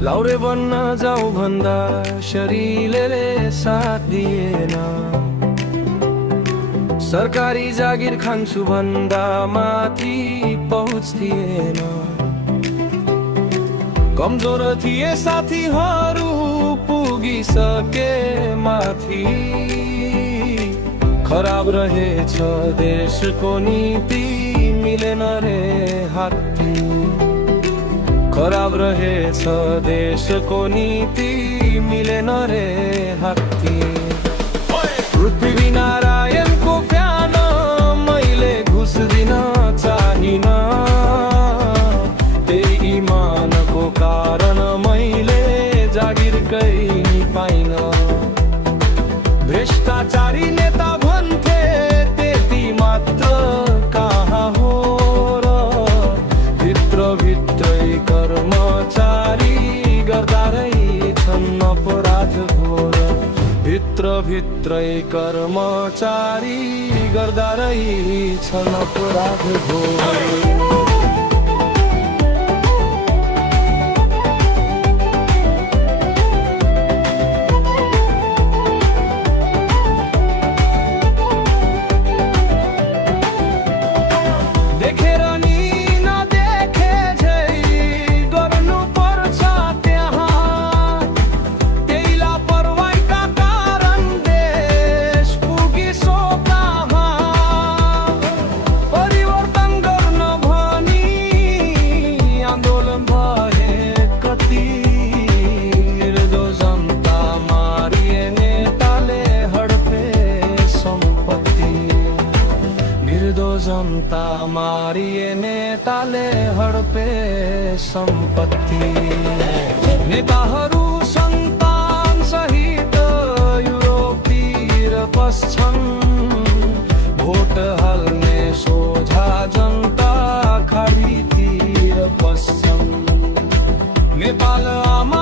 लाउरे बन्न जाऊ भन्दा शरीरले साथ दिएन। सरकारी जागिर खान्छु भन्दा माथि पहुँच थिएन। कमजोर थिए साथीहरू पुगिसके माथि। खराब रहेछ देशको नीति मिलेन रे हात्ती। खराब रहेछ देशको नीति मिलेन रे हात्ती। पृथ्वी नारायणको फ्यान मैले घुस दिन चाहिन। त्यही इमानको कारण मैले जागिरकै पाइन। भ्रष्टाचारी नेता भन्थे त्यति मात्र कहाँ हो र। भित्रै कर्मचारी गर्दा रहेछन् अपराध घोर। भित्रै कर्मचारी गर्दा रहेछन् अपराध घोर। जनता मारिए नेताले हडपे सम्पत्ति। नेताहरू सन्तान सहित युरोपतिर पस्छन्। भोट हाल्ने सोझा जनता खाडीतिर पस्छन्। नेपाल आमा